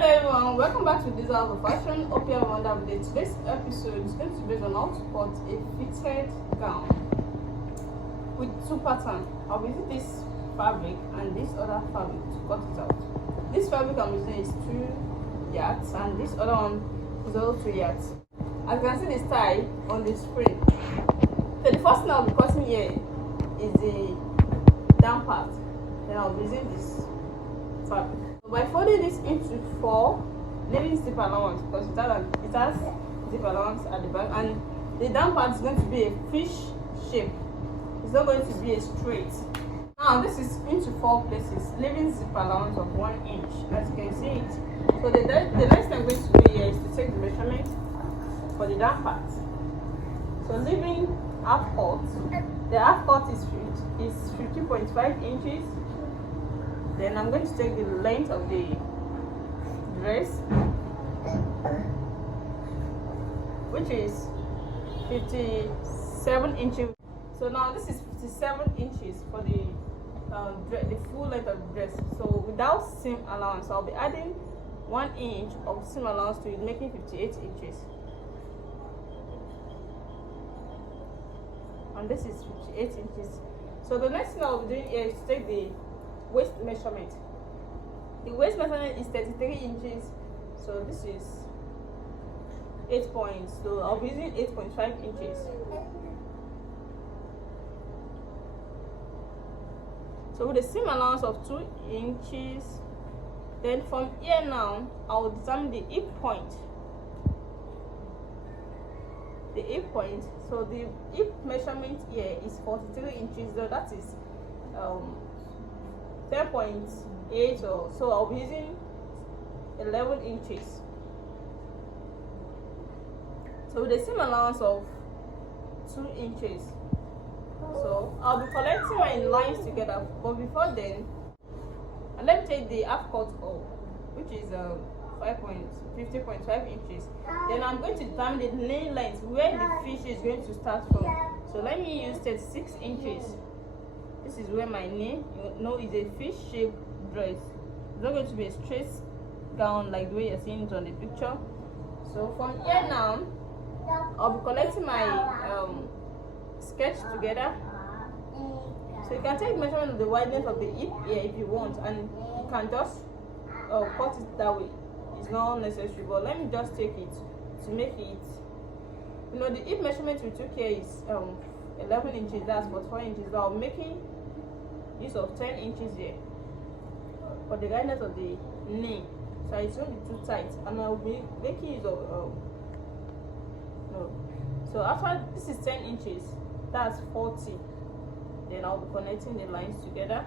Hello everyone, welcome back to Dizha of Fashion. Hope you have a wonderful day. Today's episode is going to be based on how to cut a fitted gown with two patterns. I'll be using this fabric and this other fabric to cut it out. This fabric I'm using is 2 yards and this other one is also 2 yards. As you can see the style on the screen. So the first thing I'll be cutting here is the down part. Then I'll be using this fabric. By folding this into 4, leaving zip allowance because it has zip allowance at the back, and the down part is going to be a fish shape. It's not going to be a straight. Now this is into 4 places, leaving zip allowance of 1 inch, as you can see it. So the next thing I'm going to do here is to take the measurement for the down part. So leaving half cut. The half cut is 50.5 inches. Then I'm going to take the length of the dress, which is 57 inches. So now this is 57 inches for the full length of the dress. So without seam allowance, I'll be adding 1 inch of seam allowance to it, making 58 inches. And this is 58 inches. So the next thing I'll be doing here is to take the waist measurement. The waist measurement is 33 inches, so this is 8 points. So I'll be using 8.5 inches. So with a seam allowance of 2 inches, then from here now I will determine the hip point. The hip point. So the hip measurement here is 43 inches. So that is 10.8, or so I'll be using 11 inches. So with the seam allowance of 2 inches, so I'll be collecting my lines together. But before then, let me take the half cut off, which is 50.5 inches. Then I'm going to determine the knee length where the fish is going to start from. So let me use 36 inches. This is where my knee, is a fish shaped dress. It's not going to be a straight gown like the way you're seeing it on the picture. So from here now, I'll be collecting my sketch together. So you can take measurement of the wideness of the hip here if you want, and you can just cut it that way. It's not necessary, but let me just take it to make it. The hip measurement we took here is 11 inches, that's 44 inches. So I'm making use of 10 inches here for the guidance of the knee, so it won't be too tight, and I'll be making use of so after this is 10 inches, that's 40. Then I'll be connecting the lines together.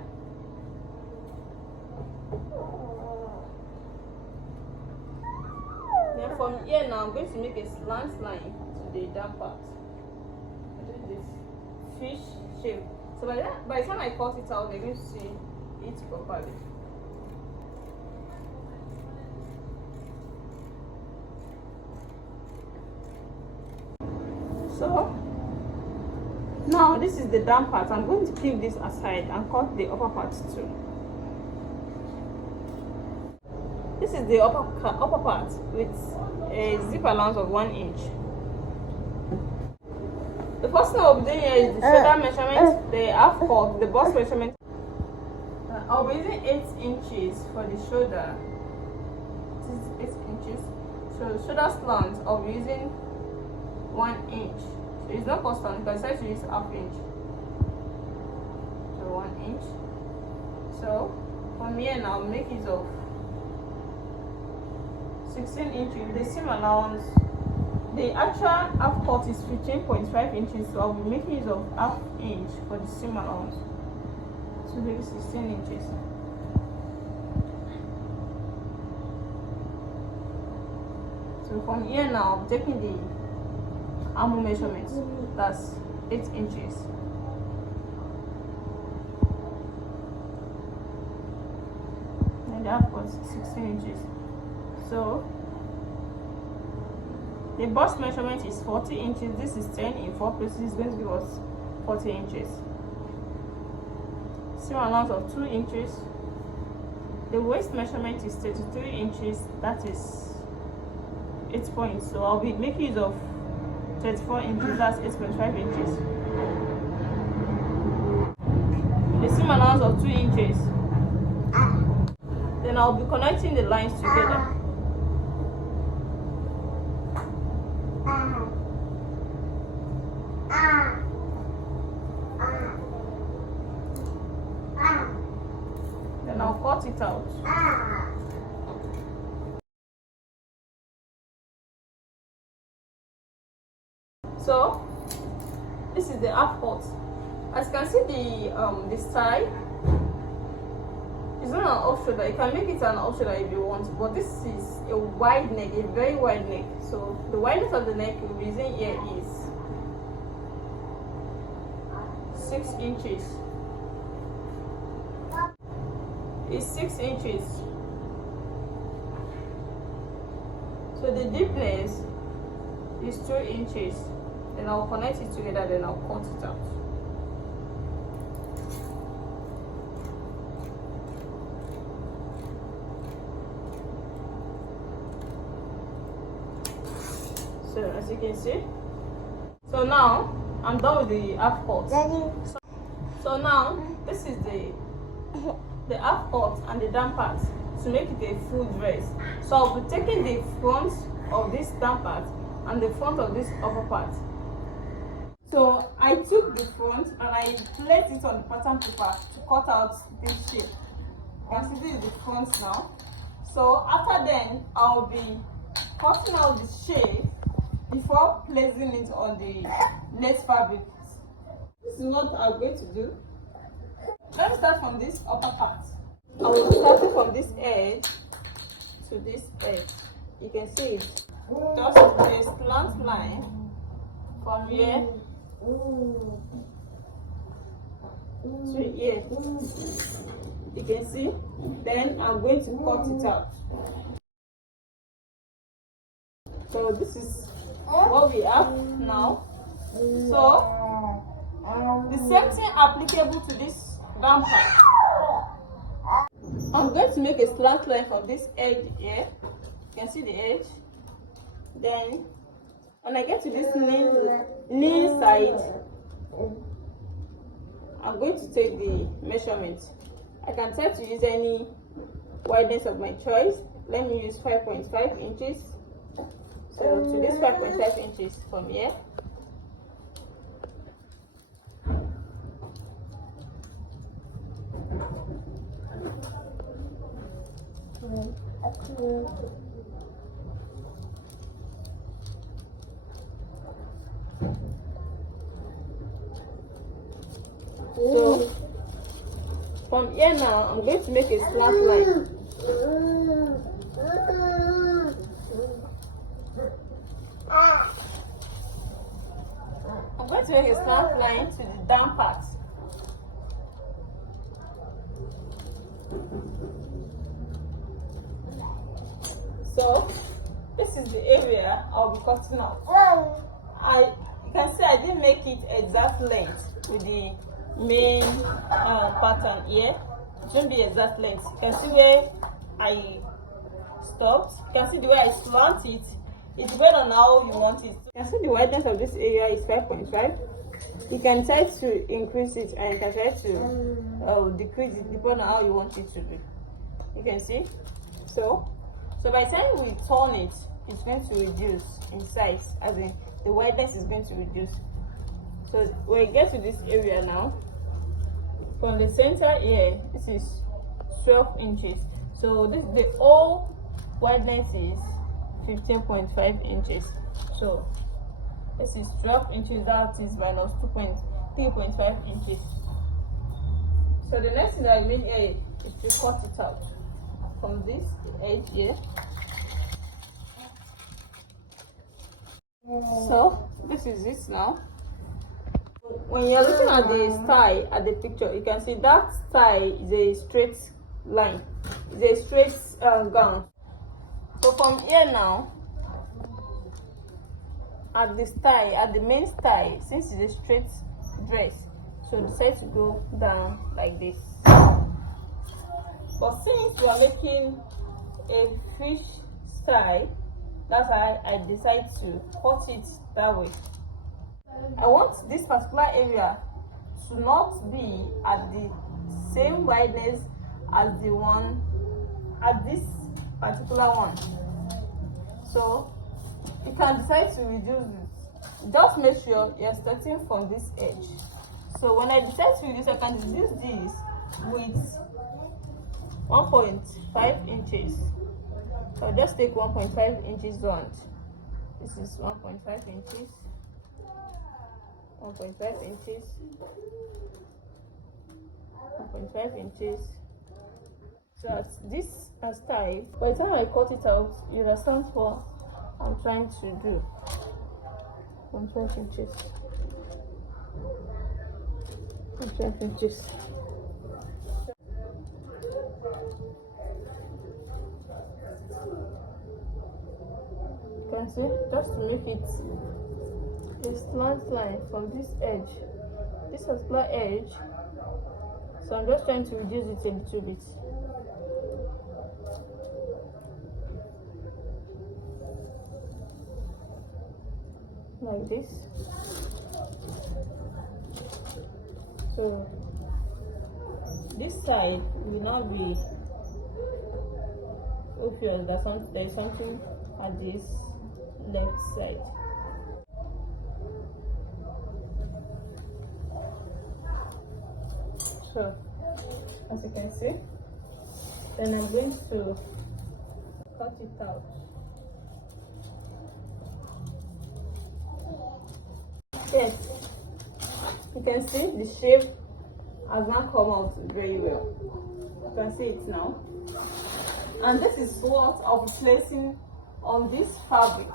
Then from here now I'm going to make a slant line to the down part. This fish shape. So by the time I cut it out, you're going to see it properly. So now this is the down part. I'm going to keep this aside and cut the upper part too. This is the upper part with a zip allowance of 1 inch. The first thing I'll be doing here is the shoulder measurement, the half cut, the bust measurement. I'll be using 8 inches for the shoulder. This is 8 inches. So shoulder slant, I'll be using 1 inch. So it's not constant because I said to use half inch. So 1 inch. So from here now, I'll make use of 16 inches. The seam allowance. The actual half cut is 15.5 inches, so I'll be making use of half inch for the seam allowance. So maybe 16 inches. So from here now, I'm taking the armhole measurement. That's 8 inches. And the half cut is 16 inches. So the bust measurement is 40 inches. This is 10 in 4 places. It's going to give us 40 inches. Seam allowance of 2 inches. the waist measurement is 32 inches, that is 8 points. So I'll be making use of 24 inches, that's 8.5 inches. The seam allowance of 2 inches. Then I'll be connecting the lines together. Then I'll cut it out. So this is the half cut. As you can see, the side is not an off shoulder. You can make it an off shoulder if you want, but this is a wide neck, a very wide neck. So the wideness of the neck we'll be using here is 6 inches. It's 6 inches. So the deepness is 2 inches. Then I'll connect it together, then I'll cut it out. So as you can see, so now I'm done with the half cut. So now this is the half cut and the down part to make it a full dress. So I'll be taking the front of this down part and the front of this upper part. So I took the front and I placed it on the pattern paper to cut out this shape. You can see this is the front now. So after then I'll be cutting out the shape before placing it on the next fabric. This is what I'm going to do. Let me start from this upper part. I will be starting from this edge to this edge. You can see it. Just a slant line from here to here. You can see. Then I'm going to cut it out. So this is what we have now. So the same thing applicable to this down part. I'm going to make a slant line from this edge here. You can see the edge. Then when I get to this knee side, I'm going to take the measurement. I can try to use any wideness of my choice. Let me use 5.5 inches. So to this 5.5 inches from here. So from here now, I'm going to make a slant line. I'm going to make a slant line to the down part. So this is the area I'll be cutting out. You can see I didn't make it exact length with the main pattern here. It shouldn't be exact length. You can see where I stopped. You can see the way I slant it. It depends on how you want it. You can see the wideness of this area is 5.5. You can try to increase it and you can try to decrease it depending on how you want it to be. You can see. So by the time we turn it, it's going to reduce in size, as in the wideness is going to reduce. So when we get to this area now, from the center here, this is 12 inches. So this the whole wideness is 15.5 inches. So this is 12 inches, that is minus 3.5 inches. So the next thing that I mean here is to cut it out from this edge here. So this is it now. When you're looking at the style at the picture, you can see that style is a straight line. It's a straight gown. So from here now, at the style, at the main style, since it's a straight dress, so decide to go down like this. But since we are making a fish style, that's why I decide to cut it that way. I want this particular area to not be at the same wideness as the one at this particular one. So you can decide to reduce it. Just make sure you're starting from this edge. So when I decide to reduce, I can reduce this with 1.5 inches. So I'll just take 1.5 inches round. This is 1.5 inches. 1.5 inches. 1.5 inches. So as this as tight, by the time I cut it out, you understand what I'm trying to do. 1.5 inches. 1.5 inches. You can see, just to make it a slant line from this edge. This particular edge. So I'm just trying to reduce it a little bit. Like this. So this side will not be obvious that there is something at this left side. So as you can see, then I'm going to cut it out. Yes, you can see the shape has not come out very well. You can see it now. And this is what I'll be placing on this fabric.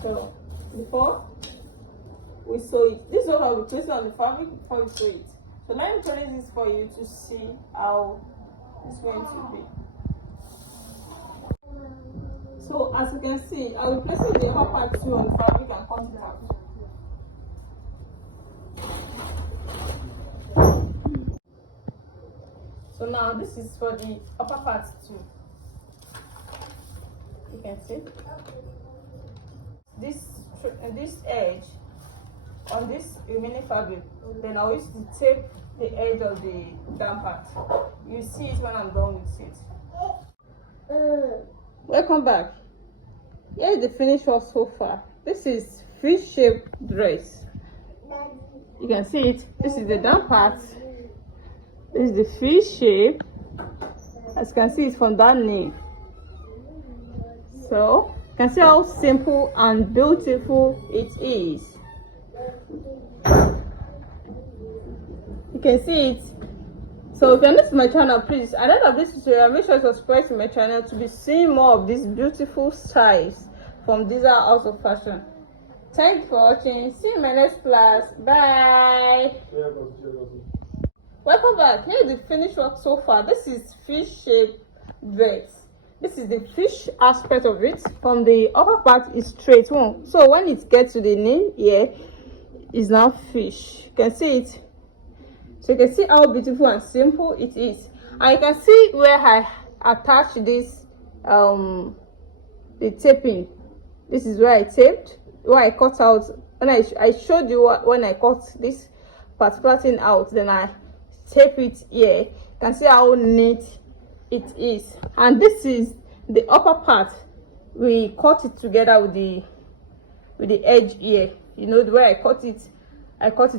So before we sew it, this is what I'll be placing on the fabric before we sew it. So let me place this for you to see how it's going to be. So as you can see, I will place the upper part too on the fabric and cut it out. So now this is for the upper part too. You can see this edge on this remaining fabric. Then I'll use to tape the edge of the down part. You see it when I'm done with it. Welcome back. Here is the finished work so far. This is fish shaped dress. You can see it. This is the down part. This is the fish shape. As you can see, it's from that knee. So you can see how simple and beautiful it is. You can see it. So if you're new to my channel, please, at the end of this tutorial, make sure you subscribe to my channel to be seeing more of these beautiful styles from Dizha House of Fashion. Thank you for watching. See you in my next class. Bye. Welcome back. Here is the finished work so far. This is fish shaped dress. This is the fish aspect of it. From the upper part is straight one. So when it gets to the knee here, is now fish. You can see it. So you can see how beautiful and simple it is. And you can see where I attach this the taping. This is where I taped, where I cut out. When I showed you when I cut this particular thing out, then I tape it here. You can see how neat it is. And this is the upper part. We cut it together with the edge here. You know the way I cut it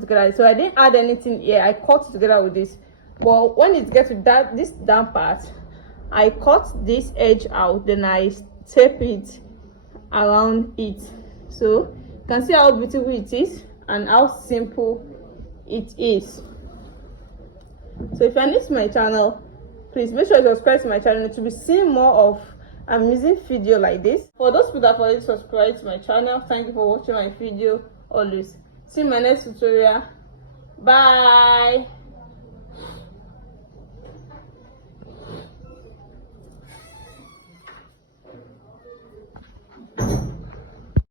together. So I didn't add anything here. I cut it together with this. But when it gets to this down part, I cut this edge out, then I tape it around it. So you can see how beautiful it is and how simple it is. So if you're new to my channel, please make sure you subscribe to my channel to be seeing more of amazing video like this. For those people that have already subscribed to my channel, thank you for watching my video always. See you in my next tutorial. Bye.